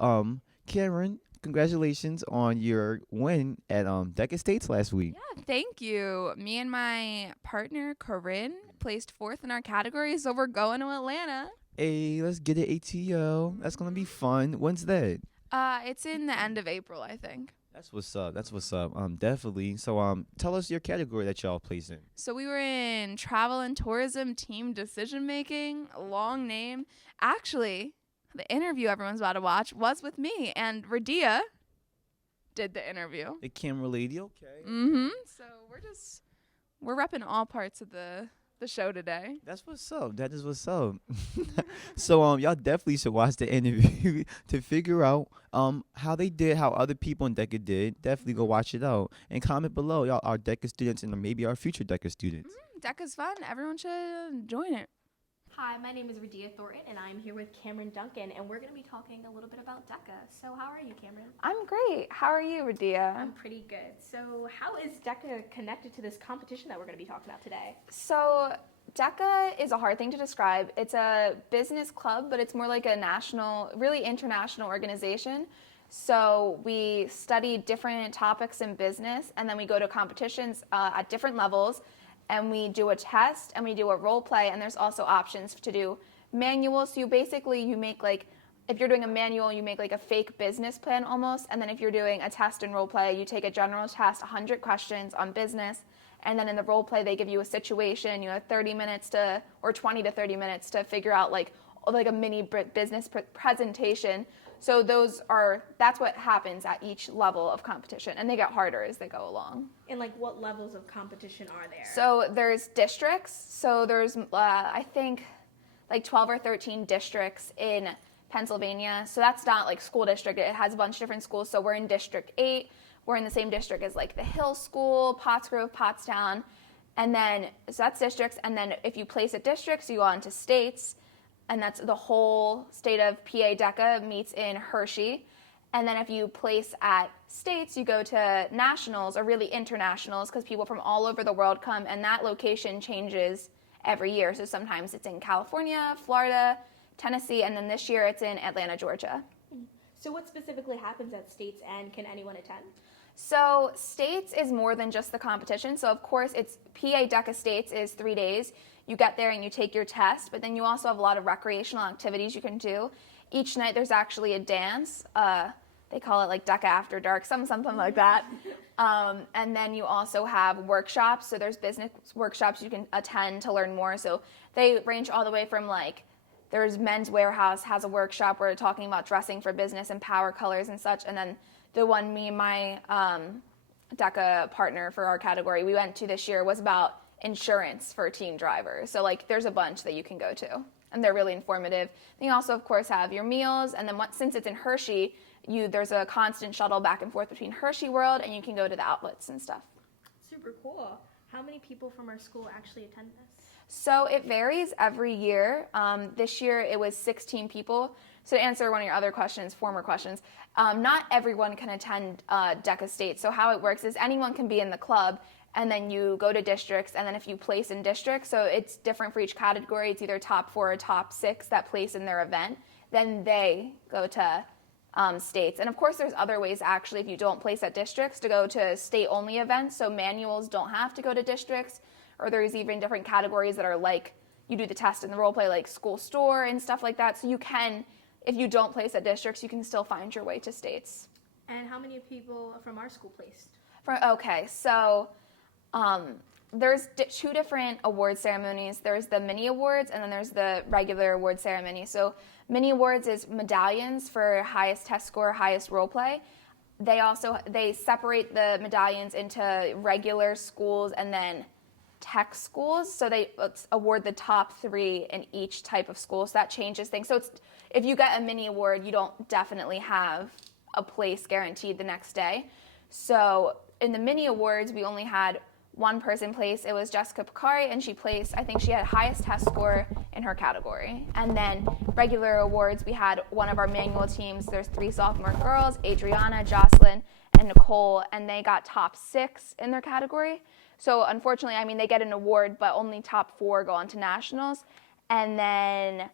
Cameron, congratulations on your win at DECA States last week. Yeah, thank you. Me and my partner, Corinne, placed fourth in our category, so we're going to Atlanta. Hey, let's get it ATO. That's gonna be fun. When's that? It's in the end of April, I think. That's what's up. That's what's up. Definitely. So tell us your category that y'all placed in. So we were in travel and tourism team decision making, a long name. Actually, the interview everyone's about to watch was with me, and Radia did the interview. The camera lady. Okay. So we're repping all parts of the show today. That's what's up. That is what's up. So y'all definitely should watch the interview to figure out how they did, how other people in DECA did. Definitely go watch it out and comment below. Y'all are DECA students and maybe our future DECA students. DECA's fun. Everyone should join it. Hi, my name is Radia Thornton, and I'm here with Cameron Duncan, and we're going to be talking a little bit about DECA. So how are you, Cameron? I'm great. How are you, Radia? I'm pretty good. So how is DECA connected to this competition that we're going to be talking about today? So DECA is a hard thing to describe. It's a business club, but it's more like a national, really international organization. So we study different topics in business, and then we go to competitions at different levels, and we do a test, and we do a role play, and there's also options to do manuals. So you make like, if you're doing a manual, you make like a fake business plan almost, and then if you're doing a test and role play, you take a general test, 100 questions on business, and then in the role play, they give you a situation. You have 30 minutes or 20 to 30 minutes to figure out like a mini business presentation. So that's what happens at each level of competition, and they get harder as they go along. And like what levels of competition are there? So there's districts. So there's I think like 12 or 13 districts in Pennsylvania. So that's not like school district. It has a bunch of different schools. So we're in District 8. We're in the same district as like the Hill School, Pottsgrove, Pottstown. And then, so that's districts. And then if you place at districts, you go on to states. And that's the whole state of PA DECA meets in Hershey. And then if you place at states, you go to nationals or really internationals because people from all over the world come, and that location changes every year. So sometimes it's in California, Florida, Tennessee, and then this year it's in Atlanta, Georgia. So what specifically happens at states, and can anyone attend? So states is more than just the competition. So of course it's PA DECA States is 3 days. You get there and you take your test, but then you also have a lot of recreational activities you can do. Each night there's actually a dance. They call it like DECA After Dark, something like that. And then you also have workshops. So there's business workshops you can attend to learn more. So they range all the way from like, there's Men's Warehouse has a workshop where they're talking about dressing for business and power colors and such. And then the one me and my DECA partner for our category we went to this year was about insurance for teen drivers. So like there's a bunch that you can go to, and they're really informative. Then you also of course have your meals, and then since it's in Hershey, there's a constant shuttle back and forth between Hershey World, and you can go to the outlets and stuff. Super cool. How many people from our school actually attend this? So it varies every year. This year it was 16 people. So to answer one of your other questions, former questions, not everyone can attend DECA State. So how it works is anyone can be in the club, and then you go to districts, and then if you place in districts, so it's different for each category. It's either top 4 or top 6 that place in their event. Then they go to states. And of course there's other ways actually if you don't place at districts to go to state-only events. So manuals don't have to go to districts, or there's even different categories that are like you do the test and the role play like school store and stuff like that. So you can, if you don't place at districts, you can still find your way to states. And how many people from our school placed? Okay, so there's 2 different award ceremonies. There's the mini awards, and then there's the regular award ceremony. So mini awards is medallions for highest test score, highest role play. They separate the medallions into regular schools and then tech schools. So they award the top 3 in each type of school. So that changes things. So if you get a mini award, you don't definitely have a place guaranteed the next day. So in the mini awards, we only had one person place. It was Jessica Picari, and she placed, I think she had highest test score in her category. And then regular awards, we had one of our manual teams. There's 3 sophomore girls, Adriana, Jocelyn, and Nicole, and they got top 6 in their category. So unfortunately, I mean, they get an award, but only top 4 go on to nationals. And then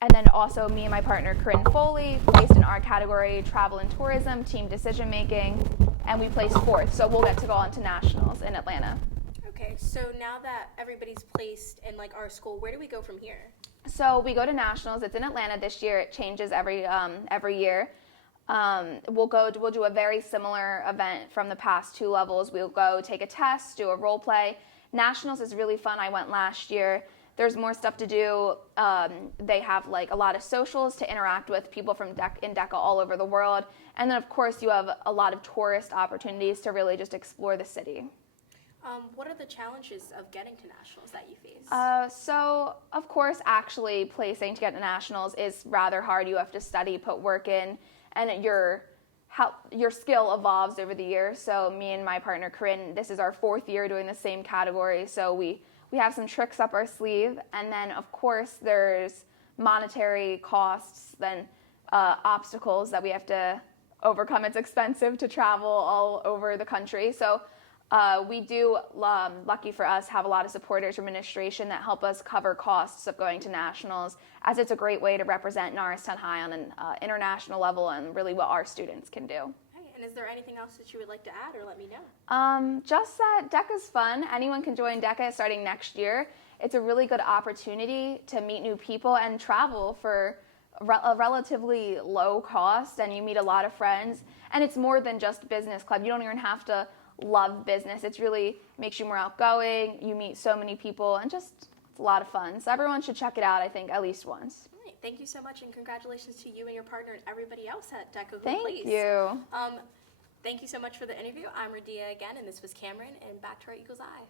And then also me and my partner Corinne Foley placed in our category, travel and tourism, team decision making, and we placed fourth. So we'll get to go on to nationals in Atlanta. Okay, so now that everybody's placed in like our school, where do we go from here? So we go to nationals. It's in Atlanta this year. It changes every year. We'll do a very similar event from the past two levels. We'll go take a test, do a role play. Nationals is really fun. I went last year. There's more stuff to do. They have like a lot of socials to interact with people from in DECA all over the world. And then of course you have a lot of tourist opportunities to really just explore the city. What are the challenges of getting to nationals that you face? So of course actually placing to get to nationals is rather hard. You have to study, put work in, and your skill evolves over the years. So me and my partner Corinne, this is our fourth year doing the same category. So we have some tricks up our sleeve, and then of course there's monetary costs, then obstacles that we have to overcome. It's expensive to travel all over the country, so we do, lucky for us, have a lot of supporters from administration that help us cover costs of going to nationals, as it's a great way to represent Norristown High on an international level and really what our students can do. And is there anything else that you would like to add or let me know? Just that DECA's fun. Anyone can join DECA starting next year. It's a really good opportunity to meet new people and travel for a relatively low cost, and you meet a lot of friends. And it's more than just business club. You don't even have to love business. It really makes you more outgoing. You meet so many people, and just it's a lot of fun. So everyone should check it out, I think, at least once. Thank you so much, and congratulations to you and your partner and everybody else at DECA who Thank placed. you. Thank you so much for the interview. I'm Radia again, and this was Cameron, and back to our Eagle's Eye.